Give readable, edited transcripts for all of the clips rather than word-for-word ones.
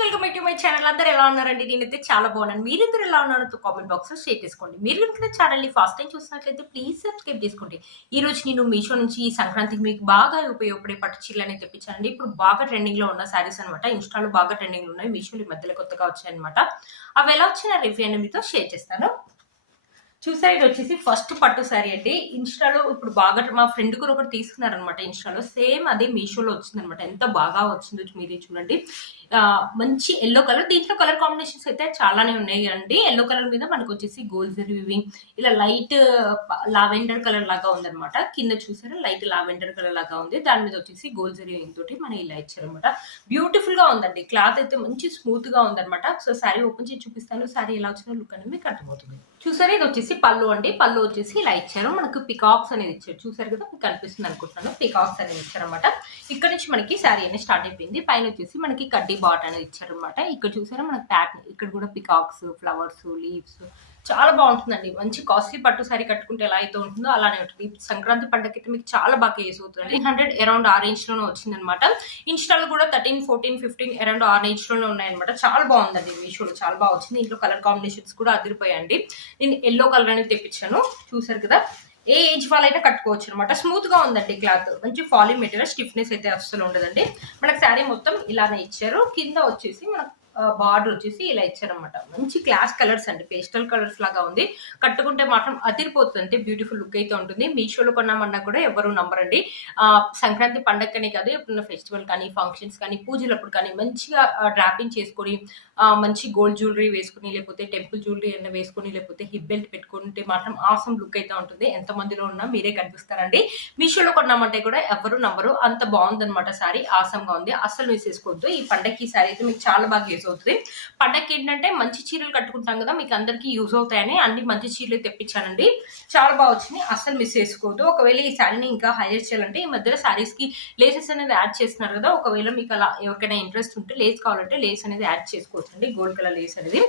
Welcome back to my channel. అందరూ ఎలా ఉన్నారండి? నేనైతే చాలా బాగున్నాను. మీరిద్దరు ఎలా ఉన్నారో కామెంట్ బాక్స్ లో షేర్ చేసుకోండి. మీరు కనుక ఛానల్ ని ఫస్ట్ టైం చూసినట్లయితే ప్లీజ్ సబ్స్క్రైబ్ చేసుకోండి. ఈ రోజు నేను మీషో నుంచి ఈ సంక్రాంతికి మీకు బాగా ఉపయోగపడే పట్టు చీరలు అనేది తెప్పించానండి. ఇప్పుడు బాగా ట్రెండింగ్ లో ఉన్న శారీస్ అనమాట. ఇన్స్టాలో బాగా ట్రెండింగ్ లో ఉన్నాయి. మీషోలో ఈ మధ్యలో కొత్తగా వచ్చాయి అనమాట. అవి ఎలా వచ్చిన రివ్యూ అని మీతో షేర్ చేస్తాను. చూసారు, ఇది వచ్చేసి ఫస్ట్ పట్టు శారీ అండి. ఇన్స్టాలో ఇప్పుడు బాగా మా ఫ్రెండ్ కూడా ఒకటి తీసుకున్నారనమాట. ఇన్స్టాలో సేమ్ అదే మీషోలో వచ్చింది అనమాట. ఎంత బాగా వచ్చిందో మీరే చూడండి. మంచి ఎల్లో కలర్, దీంట్లో కలర్ కాంబినేషన్స్ అయితే చాలానే ఉన్నాయి అండి. ఎల్లో కలర్ మీద మనకు వచ్చేసి గోల్డ్ జరీ వీవింగ్, ఇలా లైట్ లావెండర్ కలర్ లాగా ఉందన్నమాట. కింద చూసారా లైట్ లావెండర్ కలర్ లాగా ఉంది. దాని మీద వచ్చేసి గోల్డ్ జరీ వీవింగ్ తోటి మనం ఇలా ఇచ్చారనమాట. బ్యూటిఫుల్ గా ఉందండి. క్లాత్ అయితే మంచి స్మూత్ గా ఉందన్నమాట. సో శారీ ఓపెన్ చేసి చూపిస్తాను. శారీ ఎలా వచ్చిన లుక్ అనేది మీకు అర్థమవుతుంది. చూసారు, ఇది వచ్చేసి పళ్ళు అండి. పళ్ళు వచ్చేసి ఇలా ఇచ్చారు. మనకు పికాక్స్ అనేది ఇచ్చారు. చూసారు కదా, మీకు కనిపిస్తుంది అనుకుంటున్నాను. పికాక్స్ అనేది ఇచ్చారనమాట. ఇక్కడ నుంచి మనకి శారీ అనేది స్టార్ట్ అయిపోయింది. పైన వచ్చేసి మనకి కడ్డీ బాట్ అనేది ఇచ్చారనమాట. ఇక్కడ చూసారా మనకి ప్యాటర్న్, ఇక్కడ కూడా పికాక్స్, ఫ్లవర్స్, లీవ్స్ చాలా బాగుంటుందండి. మంచి కాస్ట్లీ పట్టు శారీ కట్టుకుంటే ఎలా అయితే ఉంటుందో అలానే ఉంటుంది. సంక్రాంతి పండుగకి అయితే మీకు చాలా బాగా యూస్ అవుతుంది. 300 అరౌండ్ ఆ రేంజ్ లోనే వచ్చిందనమాట. ఇన్స్టాల్ కూడా 13, 14, 15 అరౌండ్ ఆ రేంజ్ లోనే ఉన్నాయన్నమాట. చాలా బాగుందండి. మీషోలో చాలా బాగా వచ్చింది. ఇంట్లో కలర్ కాంబినేషన్స్ కూడా అదిరిపోయాయండి. నేను ఎల్లో కలర్ అనేది తెప్పించాను. చూసారు కదా, ఏ ఏజ్ వాళ్ళైనా కట్టుకోవచ్చు అనమాట. స్మూత్ గా ఉందండి క్లాత్. మంచి ఫాలింగ్ మెటీరియల్, స్టిఫ్నెస్ అయితే అస్సలు ఉండదండి. మనకు శారీ మొత్తం ఇలానే ఇచ్చారు. కింద వచ్చేసి మనకు బార్డర్ వచ్చేసి ఇలా ఇచ్చారనమాట. మంచి క్లాస్ కలర్స్ అండి. పేస్టల్ కలర్స్ లాగా ఉంది. కట్టుకుంటే మాత్రం అదిరిపోతుంది. బ్యూటిఫుల్ లుక్ అయితే ఉంటుంది. మీషోలో కొన్నామన్నా కూడా ఎవరు నమ్మరండి. సంక్రాంతి పండగకనే కాదు, ఎప్పుడున్న ఫెస్టివల్ కానీ, ఫంక్షన్స్ కానీ, పూజలప్పుడు కానీ మంచిగా డ్రాపింగ్ చేసుకొని మంచి గోల్డ్ జ్యువెలరీ వేసుకుని, లేకపోతే టెంపుల్ జ్యువెలరీ అన్న వేసుకుని, లేకపోతే హిప్ బెల్ట్ పెట్టుకుంటే మాత్రం ఆసమ్ లుక్ అయితే ఉంటుంది. ఎంత మందిలో ఉన్నా మీరే కనిపిస్తారండి. మీషోలో కొన్నామంటే కూడా ఎవరు నమ్మరు. అంత బాగుందనమాట. శారీ ఆసమ్ గా ఉంది. అస్సలు మిస్ చేసుకోవద్దు. ఈ పండగకి శారీ అయితే మీకు చాలా బాగా యూజ్ అవుతుంది. పండగకి ఏంటంటే మంచి చీరలు కట్టుకుంటాం కదా, మీకు అందరికీ యూజ్ అవుతాయని అన్ని మంచి చీరలు తెప్పించానండి. చాలా బాగా వచ్చింది. అస్సలు మిస్ చేసుకోవద్దు. ఒకవేళ ఈ శారీని ఇంకా హైలైట్ చేయాలంటే ఈ మధ్యలో శారీస్ కి లేసెస్ అనేది యాడ్ చేస్తున్నారు కదా, ఒకవేళ మీకు అలా ఎవరికైనా ఇంట్రెస్ట్ ఉంటే లేస్ కావాలంటే లేస్ అనేది యాడ్ చేసుకోవచ్చు అండి. గోల్డ్ కలర్ లేస్ అనేది.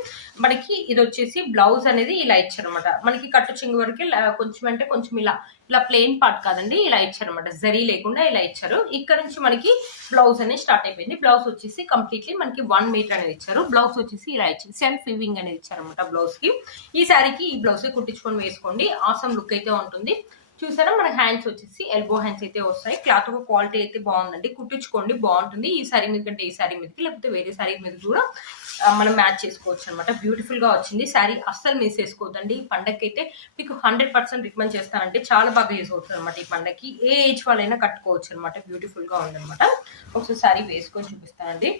మనకి ఇది వచ్చేసి బ్లౌజ్ అనేది ఇలా ఇచ్చారనమాట. మనకి కట్టు చెంగు వరకు కొంచెం అంటే కొంచెం ఇలా ప్లెయిన్ పార్ట్ కాదండి, ఇలా ఇచ్చారనమాట. జరీ లేకుండా ఇలా ఇచ్చారు. ఇక్కడ నుంచి మనకి బ్లౌజ్ అనేది స్టార్ట్ అయిపోయింది. బ్లౌజ్ వచ్చేసి కంప్లీట్లీ మనకి 1 మీటర్ అనేది ఇచ్చారు. బ్లౌజ్ వచ్చేసి ఇలా ఇచ్చింది. సెల్ఫ్ వివింగ్ అనేది ఇచ్చారనమాట బ్లౌజ్ కి. ఈ శారీకి ఈ బ్లౌజ్ కుట్టించుకొని వేసుకోండి. ఆసమ్ లుక్ అయితే ఉంటుంది. చూసారా, మన హ్యాండ్స్ వచ్చేసి ఎల్బో హ్యాండ్స్ అయితే వస్తాయి. క్లాత్ ఒక క్వాలిటీ అయితే బాగుందండి. కుట్టించుకోండి, బాగుంటుంది. ఈ శారీ మీద కంటే ఈ శారీ మీదకి, లేకపోతే వేరే శారీ మీద కూడా మనం మ్యాచ్ చేసుకోవచ్చు అనమాట. బ్యూటిఫుల్ గా వచ్చింది. శారీ అస్సలు మిస్ చేసుకోవద్దండి. ఈ పండగకి అయితే మీకు 100% రికమెండ్ చేస్తానంటే చాలా బాగా యూజ్ అవుతుంది అనమాట. ఈ పండగకి ఏ ఏజ్ వాళ్ళైనా కట్టుకోవచ్చు అనమాట. బ్యూటిఫుల్ గా ఉందన్నమాట. ఒకసారి శారీ వేసుకొని చూపిస్తానండి.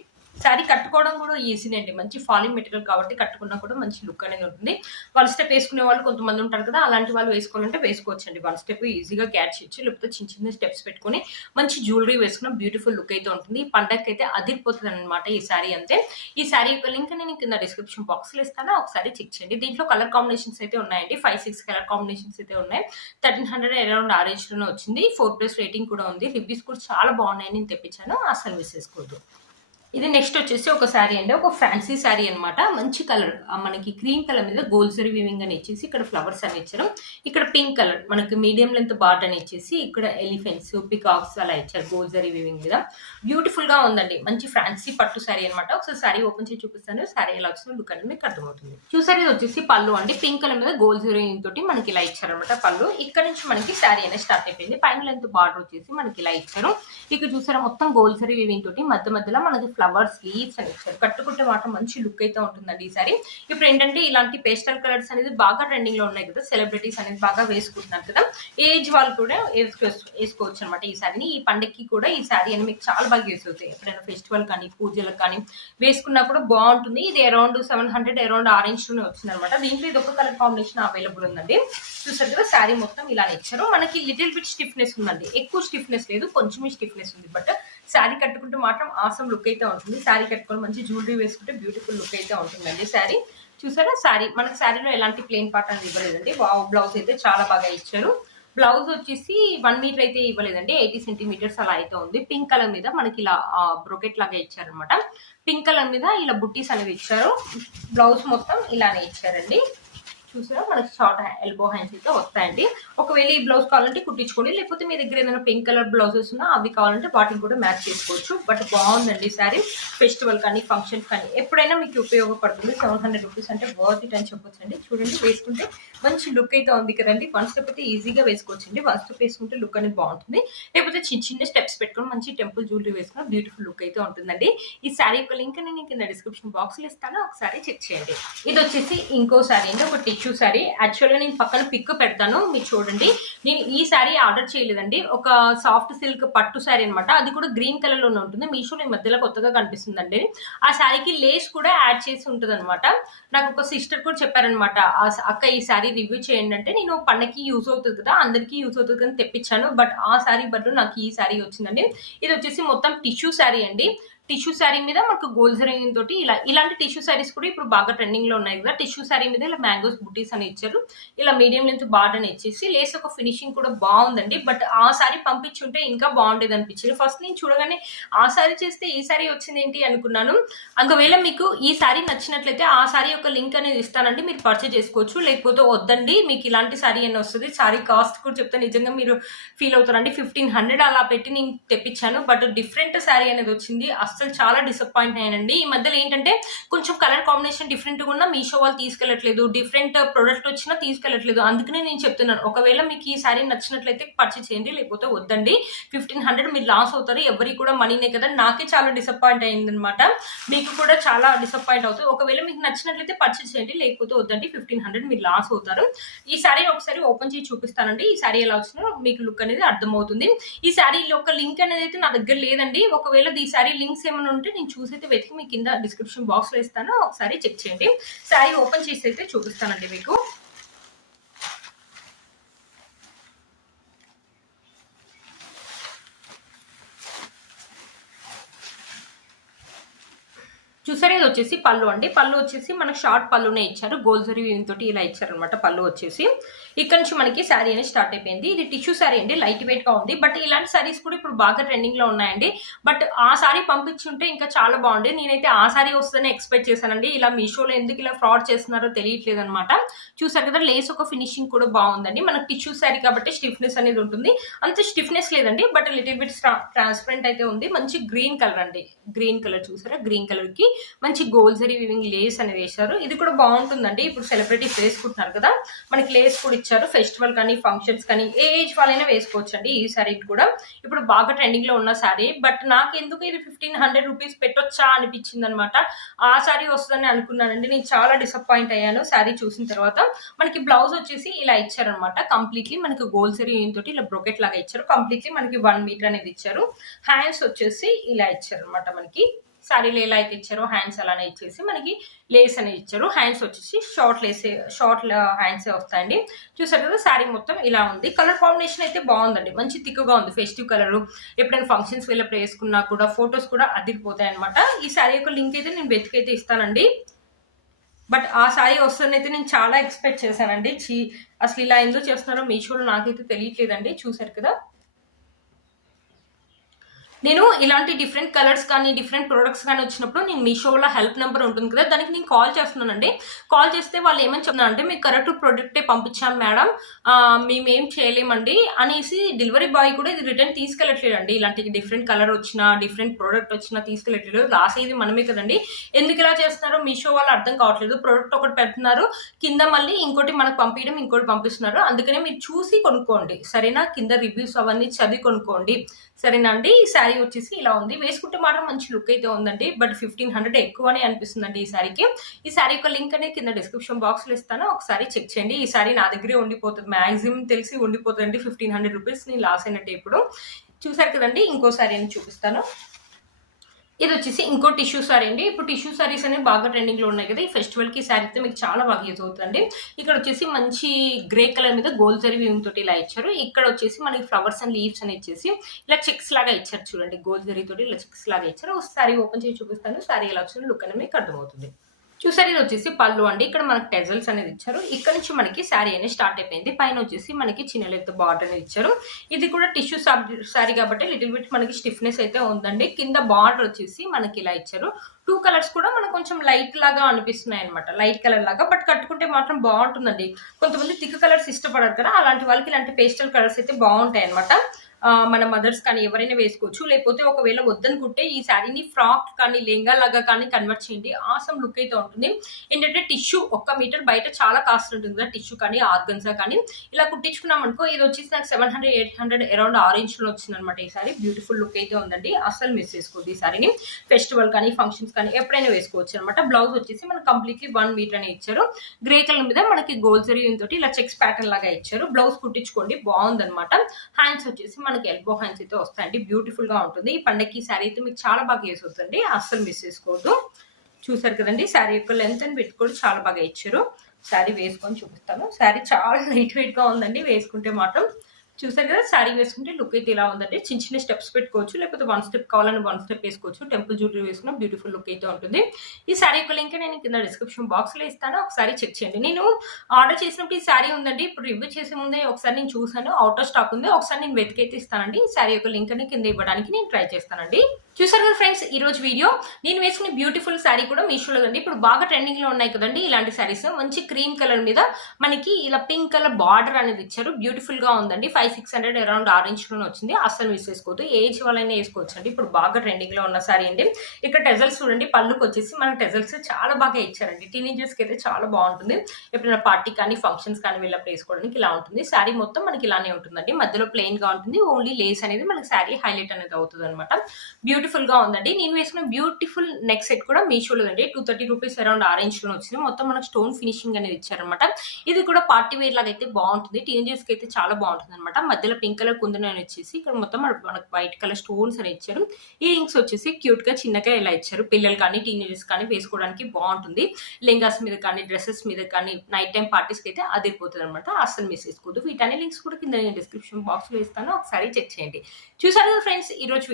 శారీ కట్టుకోవడం కూడా ఈజీనే అండి. మంచి ఫాలింగ్ మెటీరియల్ కాబట్టి కట్టుకున్నా కూడా మంచి లుక్ అనేది ఉంటుంది. 1 స్టెప్ వేసుకునే వాళ్ళు కొంతమంది ఉంటారు కదా, అలాంటి వాళ్ళు వేసుకోవాలంటే వేసుకోవచ్చు అండి. 1 స్టెప్ ఈజీగా క్యాచ్ చేయొచ్చు. లేకపోతే చిన్న చిన్న స్టెప్స్ పెట్టుకుని మంచి జ్యువెలరీ వేసుకున్న బ్యూటిఫుల్ లుక్ అయితే ఉంటుంది. ఈ పండగకి అయితే అదిరిపోతుంది అనమాట ఈ శారీ అంతే. ఈ శారీ యొక్క లింక్ నేను కింద డిస్క్రిప్షన్ బాక్స్ లో ఇస్తాను, ఒకసారి చెక్ చేయండి. దీంట్లో కలర్ కాంబినేషన్స్ అయితే ఉన్నాయండి. 5-6 కలర్ కాంబినేషన్స్ అయితే ఉన్నాయి. 1300 అరౌండ్ ఆ రేంజ్ లోనే వచ్చింది. 4+ రేటింగ్ కూడా ఉంది. రివ్యూస్ కూడా చాలా బాగున్నాయని నేను తెప్పించాను. అసలు మిస్ చేసుకోవద్దు. ఇది నెక్స్ట్ వచ్చేసి ఒక శారీ అండి. ఒక ఫ్యాన్సీ శారీ అనమాట. మంచి కలర్, మనకి క్రీమ్ కలర్ మీద గోల్డ్ జరీ వీవింగ్ అని ఇచ్చేసి ఇక్కడ ఫ్లవర్స్ అని ఇచ్చారు. ఇక్కడ పింక్ కలర్ మనకి మీడియం లెంత్ బార్డర్ అని ఇచ్చేసి ఇక్కడ ఎలిఫెంట్స్, పికాక్స్ అలా ఇచ్చారు గోల్డ్ జరీ వీవింగ్ మీద. బ్యూటిఫుల్ గా ఉందండి. మంచి ఫ్యాన్సీ పట్టు శారీ అనమాట. ఒకసారి శారీ ఓపెన్ చేసి చూపిస్తాను. శారీ ఎలా వచ్చిన లుక్ అనేది మీకు అర్థమవుతుంది. చూసారు, ఇది వచ్చేసి పళ్ళు అండి. పింక్ కలర్ మీద గోల్డ్ జరీ తోటి మనకి ఇలా ఇచ్చారనమాట పళ్ళు. ఇక్కడ నుంచి మనకి శారీ అనేది స్టార్ట్ అయిపోయింది. పైన లెంత్ బార్డర్ వచ్చేసి మనకి ఇలా ఇచ్చారు. ఇక్కడ చూసారా మొత్తం గోల్డ్ జరీ వీవింగ్ తోటి మధ్య మధ్యలో మనకి ఫ్లవర్స్, లీవ్స్ అని ఇచ్చారు. కట్టుకుంటే మాత్రం మంచి లుక్ అయితే ఉంటుందండి ఈ సారీ. ఇప్పుడు ఏంటంటే ఇలాంటి పేస్టల్ కలర్స్ అనేది బాగా ట్రెండింగ్ లో ఉన్నాయి కదా, సెలబ్రిటీస్ అనేది బాగా వేసుకుంటున్నారు కదా, ఏజ్ వాళ్ళు కూడా వేసుకోవచ్చు అనమాట ఈ సారీని. ఈ పండగకి కూడా ఈ సారీ అని మీకు చాలా బాగా యూస్ అవుతాయి. ఎప్పుడైనా ఫెస్టివల్ కానీ, పూజలకు కానీ వేసుకున్నా కూడా బాగుంటుంది. ఇది అరౌండ్ 700 అరౌండ్ ఆరెంజ్ లోనే వచ్చింది అనమాట. దీంట్లో ఇది ఒక కలర్ కాంబినేషన్ అవైలబుల్ ఉందండి. చూసారు కదా, శారీ మొత్తం ఇలానే ఇచ్చారు. మనకి లిటిల్ బిట్ స్టిఫ్నెస్ ఉందండి. ఎక్కువ స్టిఫ్నెస్ లేదు, కొంచెం స్టిఫ్నెస్ ఉంది. బట్ శారీ కట్టుకుంటే మాత్రం ఆసమ్ లుక్ అయితే ఉంటుంది. శారీ కట్టుకొని మంచి జ్యువెలరీ వేసుకుంటే బ్యూటిఫుల్ లుక్ అయితే ఉంటుందండి శారీ. చూసారా, శారీ మనకి శారీలో ఎలాంటి ప్లెయిన్ పార్ట్ అనేది ఇవ్వలేదండి. వావ్, బ్లౌజ్ అయితే చాలా బాగా ఇచ్చారు. బ్లౌజ్ వచ్చేసి 1 మీటర్ అయితే ఇవ్వలేదండి, 80 సెంటీమీటర్స్ అలా అయితే ఉంది. పింక్ కలర్ మీద మనకి ఇలా బ్రోకెట్ లాగా ఇచ్చారనమాట. పింక్ కలర్ మీద ఇలా బుట్టీస్ అనేవి ఇచ్చారు. బ్లౌజ్ మొత్తం ఇలానే ఇచ్చారండి. చూసారా మనకి షార్ట్ ఎల్బో హ్యాండ్స్ అయితే వస్తాయండి. ఒకవేళ ఈ బ్లౌజ్ కావాలంటే కుట్టించుకోండి, లేకపోతే మీ దగ్గర ఏదైనా పింక్ కలర్ బ్లౌజెస్ ఉన్నా అవి కావాలంటే వాటిని కూడా మ్యాచ్ చేసుకోవచ్చు. బట్ బాగుందండి శారీ, ఫెస్టివల్ కానీ ఫంక్షన్ కానీ ఎప్పుడైనా మీకు ఉపయోగపడుతుంది. 700 రూపీస్ అంటే వర్త్ ఇట్ అని చెప్పొచ్చండి. చూడండి వేసుకుంటే మంచి లుక్ అయితే ఉంది కదండి. 1 స్టెప్ అయితే ఈజీగా వేసుకోవచ్చండి. 1 స్టెప్ వేసుకుంటే లుక్ అనేది బాగుంటుంది, లేకపోతే చిన్న చిన్న స్టెప్స్ పెట్టుకొని మంచి టెంపుల్ జ్యువెలరీ వేసుకున్న బ్యూటిఫుల్ లుక్ అయితే ఉంటుందండి. ఈ శారీ యొక్క లింక్ నేను కింద డిస్క్రిప్షన్ బాక్స్ లో ఇస్తాను, ఒకసారి చెక్ చేయండి. ఇది వచ్చేసి ఇంకో శారీ అండి, ఒక టిష్యూ శారీ. యాక్చువల్గా నేను పక్కన పిక్ పెడతాను, మీరు చూడండి. నేను ఈ శారీ ఆర్డర్ చేయలేదండి, ఒక సాఫ్ట్ సిల్క్ పట్టు శారీ అనమాట. అది కూడా గ్రీన్ కలర్ లోనే ఉంటుంది. మీషోలో ఈ మధ్యలో కొత్తగా కనిపిస్తుందండి. ఆ శారీకి లేస్ కూడా యాడ్ చేసి ఉంటుంది అనమాట. నాకు ఒక సిస్టర్ కూడా చెప్పారనమాట, అక్క ఈ శారీ రివ్యూ చేయండి అంటే, నేను పండగకి యూజ్ అవుతుంది కదా, అందరికీ యూజ్ అవుతుంది అని తెప్పించాను. బట్ ఆ శారీ బదులు నాకు ఈ శారీ వచ్చిందండి. ఇది వచ్చేసి మొత్తం టిష్యూ శారీ అండి. టిష్యూ శారీ మీద మనకు గోల్డ్ జరీన్ తోటి ఇలాంటి టిష్యూ శారీస్ కూడా ఇప్పుడు బాగా ట్రెండింగ్ లో ఉన్నాయి కదా. టిష్యూ శారీ మీద ఇలా మ్యాంగోస్ బుటీస్ అని ఇచ్చారు, ఇలా మీడియం లెంత్ బార్డర్ అని ఇచ్చేసి లేస్ ఒక ఫినిషింగ్ కూడా బాగుందండి. బట్ ఆ శారీ పంపించుంటే ఇంకా బాగుండేది అనిపించింది. ఫస్ట్ నేను చూడగానే ఆ శారీ చేస్తే ఈ శారీ వచ్చింది ఏంటి అనుకున్నాను. ఒకవేళ మీకు ఈ శారీ నచ్చినట్లయితే ఆ శారీ యొక్క లింక్ అనేది ఇస్తానండి, మీరు పర్చేజ్ చేసుకోవచ్చు. లేకపోతే వద్దండి మీకు ఇలాంటి శారీ అని వస్తుంది. శారీ కాస్ట్ కూడా చెప్తే నిజంగా మీరు ఫీల్ అవుతారండి. 1500 అలా పెట్టి నేను తెప్పించాను, బట్ డిఫరెంట్ శారీ అనేది వచ్చింది. అసలు చాలా డిసప్పాయింట్ అయ్యానండి. ఈ మధ్యలో ఏంటంటే కొంచెం కలర్ కాంబినేషన్ డిఫరెంట్ గా ఉన్నా మీషో వాళ్ళు తీసుకెళ్లట్లేదు, డిఫరెంట్ ప్రొడక్ట్ వచ్చినా తీసుకెళ్లట్లేదు. అందుకనే నేను చెప్తున్నాను, ఒకవేళ మీకు ఈ శారీ నచ్చినట్లయితే పర్చేస్ చేయండి, లేకపోతే వద్దండి. 1500 మీరు లాస్ అవుతారు, ఎవరికి కూడా మనీనే కదా. నాకే చాలా డిసప్పాయింట్ అయింది అనమాట, మీకు కూడా చాలా డిసప్పాయింట్ అవుతుంది. ఒకవేళ మీకు నచ్చినట్లయితే పర్చేస్ చేయండి, లేకపోతే వద్దండి. 1500 మీరు లాస్ అవుతారు. ఈ శారీ ఒకసారి ఓపెన్ చేసి చూపిస్తానండి. ఈ శారీ ఎలా వచ్చినా మీకు లుక్ అనేది అర్థమవుతుంది. ఈ శారీ యొక్క లింక్ అనేది అయితే నా దగ్గర లేదండి. ఒకవేళ ఈ శారీ లింక్స్ ఏమైనా ఉంటే నేను చూసి అయితే వెతికి మీ కింద డిస్క్రిప్షన్ బాక్స్ లో ఇస్తాను, ఒకసారి చెక్ చేయండి. శారీ ఓపెన్ చేసి అయితే చూపిస్తానండి మీకు. చూసారు, ఇది వచ్చేసి పళ్ళు అండి. పళ్ళు వచ్చేసి మనకు షార్ట్ పళ్ళునే ఇచ్చారు, గోల్డ్ జరీ తోటి ఇలా ఇచ్చారనమాట. పళ్ళు వచ్చేసి ఇక్కడ నుంచి మనకి శారీ అనేది స్టార్ట్ అయిపోయింది. ఇది టిష్యూ శారీ అండి, లైట్ వెయిట్ గా ఉంది. బట్ ఇలాంటి శారీస్ కూడా ఇప్పుడు బాగా ట్రెండింగ్ లో ఉన్నాయండి. బట్ ఆ శారీ పంపించుంటే ఇంకా చాలా బాగుంది. నేనైతే ఆ శారీ వస్తుందని ఎక్స్పెక్ట్ చేశానండి. ఇలా మీషోలో ఎందుకు ఇలా ఫ్రాడ్ చేస్తున్నారో తెలియట్లేదు అనమాట. చూసారు కదా, లేస్ ఒక ఫినిషింగ్ కూడా బాగుందండి. మనకు టిష్యూ శారీ కాబట్టి స్టిఫ్నెస్ అనేది ఉంటుంది, అంత స్టిఫ్నెస్ లేదండి. బట్ లిటిల్ బిట్ ట్రాన్స్పరెంట్ అయితే ఉంది. మంచి గ్రీన్ కలర్ అండి, గ్రీన్ కలర్ చూసారా, గ్రీన్ కలర్ కి మంచి గోల్డ్ జరీ వివింగ్ లేస్ అని వేశారు. ఇది కూడా బాగుంటుందండి. ఇప్పుడు సెలబ్రిటీస్ వేసుకుంటున్నారు కదా, మనకి లేస్ కూడా ఇచ్చారు. ఫెస్టివల్ కానీ ఫంక్షన్స్ కానీ ఏ ఏజ్ వాళ్ళైనా వేసుకోవచ్చు అండి. ఈ శారీ కూడా ఇప్పుడు బాగా ట్రెండింగ్ లో ఉన్న శారీ. బట్ నాకు ఎందుకు ఇది 1500 రూపీస్ పెట్టొచ్చా అనిపించింది అనమాట. ఆ శారీ వస్తుందని అనుకున్నానండి. నేను చాలా డిసప్పాయింట్ అయ్యాను శారీ చూసిన తర్వాత. మనకి బ్లౌజ్ వచ్చేసి ఇలా ఇచ్చారనమాట. కంప్లీట్లీ మనకి గోల్డ్ జరీ తోటి ఇలా బ్రోకెట్ లాగా ఇచ్చారు. కంప్లీట్లీ మనకి 1 మీటర్ అనేది ఇచ్చారు. హ్యాండ్స్ వచ్చేసి ఇలా ఇచ్చారు అనమాట. మనకి శారీలో ఎలా అయితే ఇచ్చారో హ్యాండ్స్ అలానే ఇచ్చేసి మనకి లేస్ అనేది ఇచ్చారు. హ్యాండ్స్ వచ్చేసి షార్ట్ హ్యాండ్స్ వస్తాయండి. చూసారు కదా, శారీ మొత్తం ఇలా ఉంది. కలర్ కాంబినేషన్ అయితే బాగుందండి, మంచి థిక్గా ఉంది. ఫెస్టివ్ కలర్, ఎప్పుడైనా ఫంక్షన్స్ వెళ్ళినప్పుడు వేసుకున్నా కూడా ఫొటోస్ కూడా అదిరిపోతాయి అనమాట. ఈ శారీ యొక్క లింక్ అయితే నేను వెతికైతే ఇస్తానండి. బట్ ఆ శారీ వస్తుందైతే నేను చాలా ఎక్స్పెక్ట్ చేశానండి. అసలు ఇలా ఎందుకు చేస్తున్నారో మీషోలో నాకైతే తెలియట్లేదండి. చూసారు కదా, నేను ఇలాంటి డిఫరెంట్ కలర్స్ కానీ డిఫరెంట్ ప్రొడక్ట్స్ కానీ వచ్చినప్పుడు నేను మీషోలో హెల్ప్ నెంబర్ ఉంటుంది కదా, దానికి నేను కాల్ చేస్తున్నానండి. కాల్ చేస్తే వాళ్ళు ఏమని చెప్తున్నారంటే, మీకు కరెక్ట్ ప్రొడక్టే పంపించాం మేడం, మేమేం చేయలేమండి అనేసి. డెలివరీ బాయ్ కూడా ఇది రిటర్న్ తీసుకెళ్ళట్లేదండి. ఇలాంటి డిఫరెంట్ కలర్ వచ్చినా డిఫరెంట్ ప్రోడక్ట్ వచ్చినా తీసుకెళ్ళట్లేదు. లాస్ అయ్యేది మనమే కదండి. ఎందుకు ఇలా చేస్తున్నారో మీషో వాళ్ళు అర్థం కావట్లేదు. ప్రోడక్ట్ ఒకటి పెడుతున్నారు, కింద మళ్ళీ ఇంకోటి మనకు పంపించడం, ఇంకోటి పంపిస్తున్నారు. అందుకనే మీరు చూసి కొనుక్కోండి సరేనా. కింద రివ్యూస్ అవన్నీ చదివి కొనుక్కోండి సరేనా అండి. ఈ శారీ వచ్చేసి ఇలా ఉంది. వేసుకుంటే మాత్రం మంచి లుక్ అయితే ఉందండి. బట్ 1500 ఎక్కువనే అనిపిస్తుందండి ఈ శారీకి. ఈ శారీ యొక్క లింక్ అనేది కింద డిస్క్రిప్షన్ బాక్స్ లో ఇస్తాను, ఒకసారి చెక్ చేయండి. ఈ శారీ నా దగ్గరే ఉండిపోతుంది, మాక్సిమం తెలిసి ఉండిపోతుంది. 1500 రూపీస్ నేను లాస్ అయినట్టే. ఇప్పుడు చూసారు కదండి, ఇంకో శారీ అని చూపిస్తాను. ఇది వచ్చేసి ఇంకో టిష్యూ శారీ అండి. ఇప్పుడు టిష్యూ శారీస్ అనేవి బాగా ట్రెండింగ్ లో ఉన్నాయి కదా. ఈ ఫెస్టివల్ కి శారీ అయితే మీకు చాలా బాగా యూజ్ అవుతుందండి. ఇక్కడ వచ్చేసి మంచి గ్రే కలర్ మీద గోల్డ్ జరీ వీవింగ్ తోటి ఇలా ఇచ్చారు. ఇక్కడ వచ్చేసి మనకి ఫ్లవర్స్ అండ్ లీవ్స్ అని ఇచ్చేసి ఇలా చెక్స్ లాగా ఇచ్చారు. చూడండి, గోల్డ్ జరీ తోటి ఇలా చెక్స్ లాగా ఇచ్చారు. శారీ ఓపెన్ చేసి చూపిస్తాను. శారీ ఎలా వచ్చిందో లుక్ అనేది మీకు అర్థమవుతుంది. చూసారు ఇది వచ్చేసి పళ్ళు అండి. ఇక్కడ మనకి టెజల్స్ అనేది ఇచ్చారు. ఇక్కడ నుంచి మనకి శారీ అనేది స్టార్ట్ అయిపోయింది. పైన వచ్చేసి మనకి చిన్న లెంత్ బార్డర్ అనేది ఇచ్చారు. ఇది కూడా టిష్యూ శారీ కాబట్టి లిటిల్ బిట్ మనకి స్టిఫ్నెస్ అయితే ఉందండి. కింద బార్డర్ వచ్చేసి మనకి ఇలా ఇచ్చారు. 2 కలర్స్ కూడా మనకు కొంచెం లైట్ లాగా అనిపిస్తున్నాయి అనమాట. లైట్ కలర్ లాగా బట్ కట్టుకుంటే మాత్రం బాగుంటుందండి. కొంతమంది థిక్ కలర్స్ ఇష్టపడరు కదా, అలాంటి వాళ్ళకి ఇలాంటి పేస్టల్ కలర్స్ అయితే బాగుంటాయి అనమాట. మన మదర్స్ కానీ ఎవరైనా వేసుకోవచ్చు. లేకపోతే ఒకవేళ వద్దనుకుంటే ఈ శారీని ఫ్రాక్ కానీ లెహంగా లాగా కానీ కన్వర్ట్ చేయండి. ఆసమ్ లుక్ అయితే ఉంటుంది. ఏంటంటే టిష్యూ 1 మీటర్ బయట చాలా కాస్ట్ ఉంటుంది కదా, టిష్యూ కానీ ఆర్గన్జా కానీ. ఇలా కుట్టించుకున్నాం అనుకో, ఇది వచ్చేసి నాకు 700 800 అరౌండ్ ఆరెంజ్ లో వచ్చింది అనమాట. ఈ సారీ బ్యూటిఫుల్ లుక్ అయితే ఉందండి. అసలు మిస్ చేసుకోవద్దు ఈ సారీని. ఫెస్టివల్ కానీ ఫంక్షన్స్ కానీ ఎప్పుడైనా వేసుకోవచ్చు అనమాట. బ్లౌజ్ వచ్చేసి మనకు కంప్లీట్లీ 1 మీటర్ అని ఇచ్చారు. గ్రే కలర్ మీద మనకి గోల్డ్ జరీ తోటి ఇలా చెక్స్ ప్యాటర్న్ లాగా ఇచ్చారు. బ్లౌజ్ కుట్టించుకోండి, బాగుందనమాట. హ్యాండ్స్ వచ్చేసి మనకి ఎల్బో హ్యాండ్స్ అయితే వస్తాయండి. బ్యూటిఫుల్ గా ఉంటుంది. ఈ పండగకి ఈ శారీ అయితే మీకు చాలా బాగా యూస్ అవుతుంది. అస్సలు మిస్ చేసుకోవద్దు. చూసారు కదండి, శారీ యొక్క లెంత్ అని పెట్టి కూడా చాలా బాగా ఇచ్చారు. శారీ వేసుకొని చూపిస్తాను. శారీ చాలా లైట్ వెయిట్ గా ఉందండి. వేసుకుంటే మాత్రం చూసారు కదా, శారీ వేసుకుంటే లుక్ అయితే ఇలా ఉందండి. చిన్న చిన్న స్టెప్స్ పెట్టుకోవచ్చు, లేకపోతే 1 స్టెప్ కావాలని 1 స్టెప్ వేసుకోవచ్చు. టెంపుల్ జ్యువెలరీ వేసుకున్న బ్యూటిఫుల్ లుక్ అయితే ఉంటుంది. ఈ శారీ యొక్క లింక్ నేను కింద డిస్క్రిప్షన్ బాక్స్ లో ఇస్తాను, ఒకసారి చెక్ చేయండి. నేను ఆర్డర్ చేసినప్పుడు ఈ శారీ ఉందండి. ఇప్పుడు రివ్యూ చేసే ముందే ఒకసారి నేను చూసాను, అవుట్ ఆఫ్ స్టాక్ ఉంది. ఒకసారి నేను వెతికైతే ఇస్తానండి. ఈ శారీ యొక్క లింక్ ని కింద ఇవ్వడానికి నేను ట్రై చేస్తానండి. చూసారు కదా ఫ్రెండ్స్, ఈ రోజు వీడియో నేను వేసుకునే బ్యూటిఫుల్ శారీ కూడా మీషోలో అండి. ఇప్పుడు బాగా ట్రెండింగ్ లో ఉన్నాయి కదండి ఇలాంటి శారీస్. మంచి క్రీమ్ కలర్ మీద మనకి ఇలా పింక్ కలర్ బార్డర్ అనేది ఇచ్చారు. బ్యూటిఫుల్ గా ఉందండి. 500-600 అరౌండ్ ఆరెంజ్ లోనే వచ్చింది. అస్సలు మిస్ చేసుకోవద్దు. ఏజ్ వాళ్ళైనా వేసుకోవచ్చు అండి. ఇప్పుడు బాగా ట్రెండింగ్ లో ఉన్న శారీ అండి. ఇక్కడ టెజల్స్ చూడండి, పళ్ళుకి వచ్చేసి మనకి టెజల్స్ చాలా బాగా ఇచ్చారండి. టీనేజర్స్ కి అయితే చాలా బాగుంటుంది. ఎప్పుడైనా పార్టీ కానీ ఫంక్షన్స్ కానీ వెళ్ళినప్పుడు వేసుకోవడానికి ఇలా ఉంటుంది. శారీ మొత్తం మనకి ఇలానే ఉంటుందండి. మధ్యలో ప్లెయిన్ గా ఉంటుంది. ఓన్లీ లేస్ అనేది మనకి శారీ హైలైట్ అనేది అవుతుంది అనమాట. బ్యూటిఫుల్ గా ఉందండి. నేను వేసుకున్న బ్యూటిఫుల్ నెక్ సెట్ కూడా మీషోలో అండి. 230 రూపీస్ అరౌండ్ ఆరెంజ్ లో వచ్చింది. మొత్తం మనకు స్టోన్ ఫినిషింగ్ అనేది ఇచ్చారనమాట. ఇది కూడా పార్టీ వేర్ లాగా అయితే బాగుంటుంది. టీనేజర్స్ కి అయితే చాలా బాగుంటుంది అనమాట. మధ్యలో పింక్ కలర్ కుందన వచ్చేసి ఇక్కడ మొత్తం మనకు వైట్ కలర్ స్టోన్స్ అని ఇచ్చారు. ఈ రింగ్స్ వచ్చేసి క్యూట్ గా చిన్నగా ఇలా ఇచ్చారు. పిల్లలు కానీ టీనేజర్స్ కానీ వేసుకోవడానికి బాగుంటుంది. లెంగాస్ మీద కానీ డ్రెస్సెస్ మీద కానీ నైట్ టైం పార్టీస్ కి అయితే అదిరిపోతుంది అనమాట. అస్సలు మిస్ చేసుకోవద్దు. వీటన్ని లింక్స్ కూడా కింద నేను డిస్క్రిప్షన్ బాక్స్ లో ఇస్తాను, ఒకసారి చెక్ చేయండి. చూసారు కదా ఫ్రెండ్స్, ఈ రోజు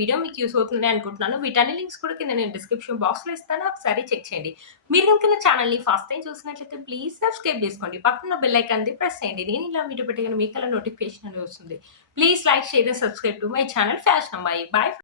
వీడియో మీకు యూస్ అవుతుంది అనుకుంటున్నాను. వీటన్ని లింక్స్ కూడా కింద నేను డిస్క్రిప్షన్ బాక్స్ లో ఇస్తాను, ఒకసారి చెక్ చేయండి. మీరు కనుక నా ఛానల్ ని ఫస్ట్ టైం చూసినట్లయితే ప్లీజ్ సబ్స్క్రైబ్ చేసుకోండి. పక్కన బెల్ ఐకాన్ ప్రెస్ చేయండి. నేను ఇలా వీడియో పెట్టగానే మీకు అలా నోటిఫికేషన్ అనేది వస్తుంది. Please like, share and subscribe to my channel fashion అమ్మాయి. బాయ్.